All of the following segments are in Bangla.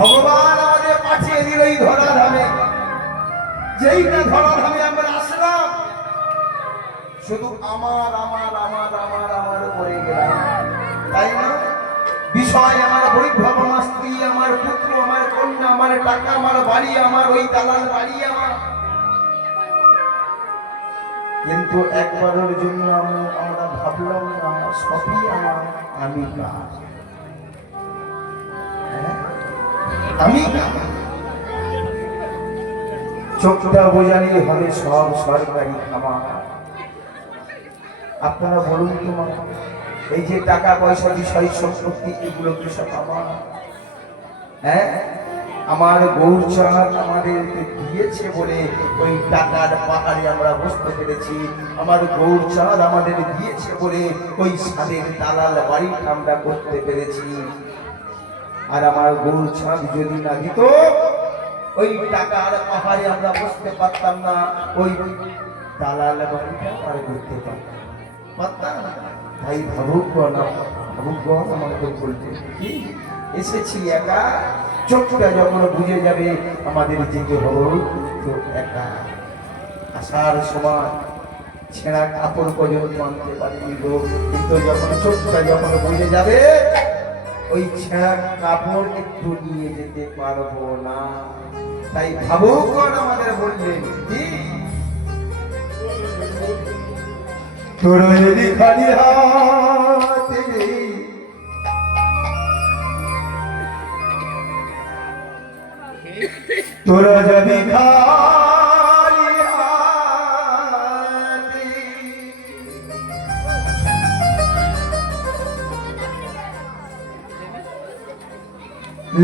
ভগবান আমাদের পাঠিয়ে দিল এই ধরাধামে। যেইটা ধরাধামে আমরা আসলাম, শুধু আমার আমার আমার আমার আমার করে গেলাম, তাই না? বিষয় আমার বৈভব, আমার স্ত্রী, আমার পুত্র, আমার কন্যা, আমার টাকা, আমার বাড়ি, আমার ওই দালাল বাড়ি আমার। কিন্তু একবারের জন্য আমরা ভাবলাম না সবই আমার, আমি কার, আমি চোখটা বোঝালেই হবে সব সরকারি আমার। আপনারা বলুন তোমার এই যে টাকা পয়সা বিষয় সম্পত্তি এগুলো কি সব আমার? হ্যাঁ, আমার গৌরচাঁদ আমাদেরকে দিয়েছে বলে ওই টাকার পাহাড়ে আমরা বসতে পেরেছি। আমার গৌরচাঁদ আমাদের দিয়েছে বলে ওই সাদের দালাল বাড়িটা আমরা করতে পেরেছি। আর আমার গৌরচাঁদ যদি না দিত, ওই টাকার পাহাড়ে আমরা বসতে পারতাম না, ওই দালাল বাড়িটা আর করতে পারতাম না। ভাই ভাবুকগণ, ভাবুকগণ আমাকে বলতে কি এসেছি একা, চোখটা যখন বুঝে যাবে আমাদের যেতে হবে তো একা। আসার সময় ছেঁড়া কাপড় পর্যন্ত আনতে পারিনি গো, কিন্তু যখন চোখটা যখন বুঝে যাবে ওই ছেঁড়া কাপড় একটু নিয়ে যেতে পারবো না। তাই ভাবুকগণ আমাদের বললেন কি, তোর যদি খালি হাতে তোরা যাবি খালি হাতে,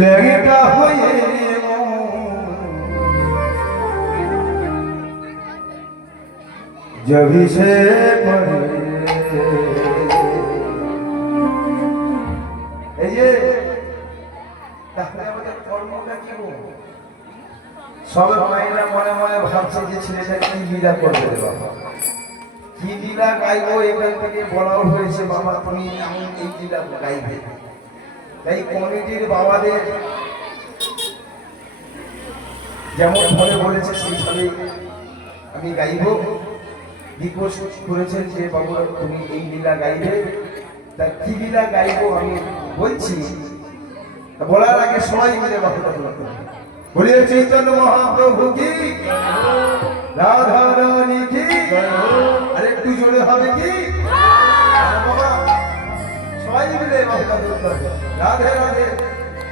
লেগেটা হয়ে जभी से पढ़े এই যে তাহলে আমাদের কর্মটা কি হবে? সব মায়েরা মনে মনে ভাবছে যে ছেলেটা কি লীলা করবে রে বাবা, কি লীলা গাইবো। এখান থেকে বলাও হয়েছে বাবা তুমি এমন এই লীলা গাইবে। তাই কমিটির বাবাদের যেমন ভাবে বলেছে সেইভাবে আমি গাইবো। রিকোয়েস্ট করেছেন যে বাবু তুমি এই লীলা গাইবে, তা কি লীলা গাইবো আমি বলছি, বলার আগে সবাই মিলে বাহুটা তুলতে বলিয়ে চৈতন্য মহাপ্রভু কি, রাধা রানী কি, আর একটু জোরে হবে কি বাবা, সবাই মিলে বাহুটা তুলতে হবে রাধে রাধে।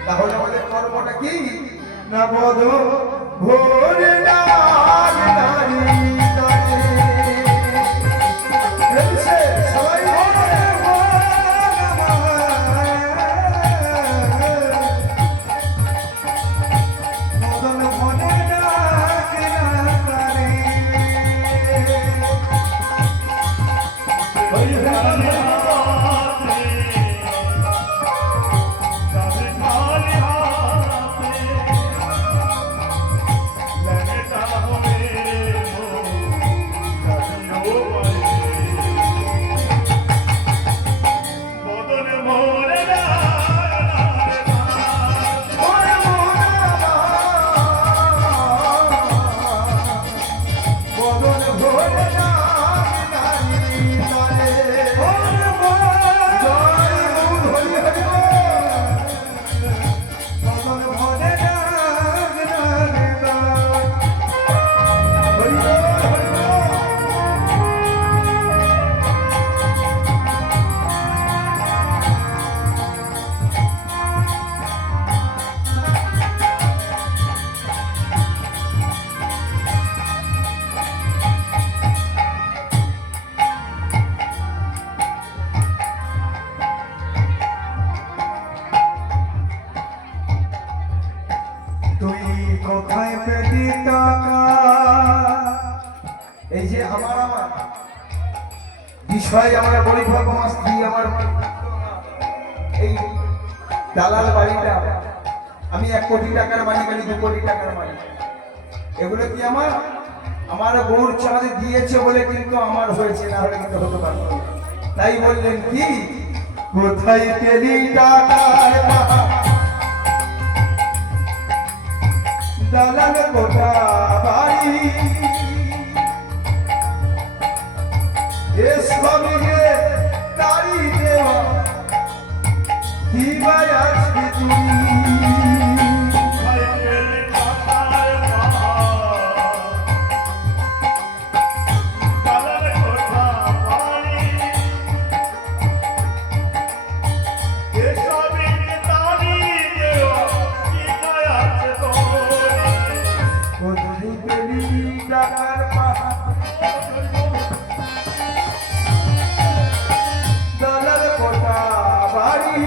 তাহলে আমাদের কর্মটা কি না বদ ভোরে ডাক নারী এই যে আমার আমার বিষয়, আমার বৈভব, আমার স্ত্রী, আমার এই দালাল বাড়িটা, আমি 1 কোটি টাকার মালিক, আমি 2 কোটি টাকার মালিক, এগুলো কি আমার? আমার গৌরচাঁদ দিয়েছে বলে কিন্তু আমার হয়েছে, না হলে কিন্তু হতে পারত। তাই বললেন কি, কোথায় পেলি টাকার দালাল কোঠা বাড়ি এসবই যে তারি দেওয়া দিবাই আজকে তুমি দালাল কোঠা বাড়ি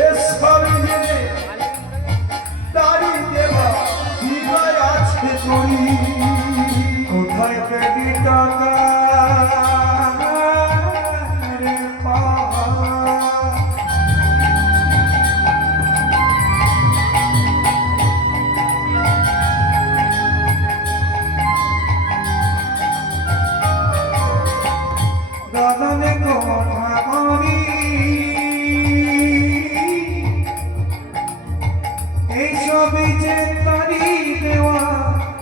এসবই যে তারি দেওয়া দিবাই আজকে তুমি কোথায় পেলি টাকা রে মা দালালে কোঠা বাড়ি এইসবই যে তারি দেওয়া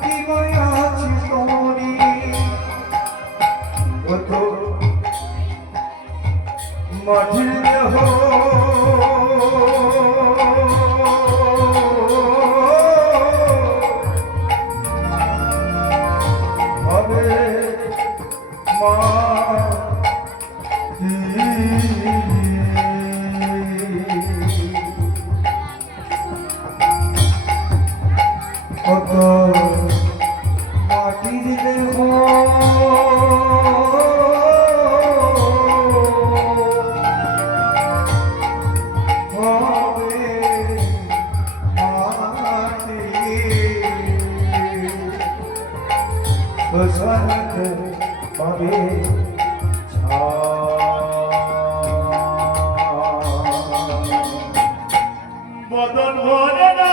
দিবাই আছে তোরি ও তো মাটির দেহ হবে কত মাটির দেহ হবে মাটি শ্মশানে হবে বদন ভরে না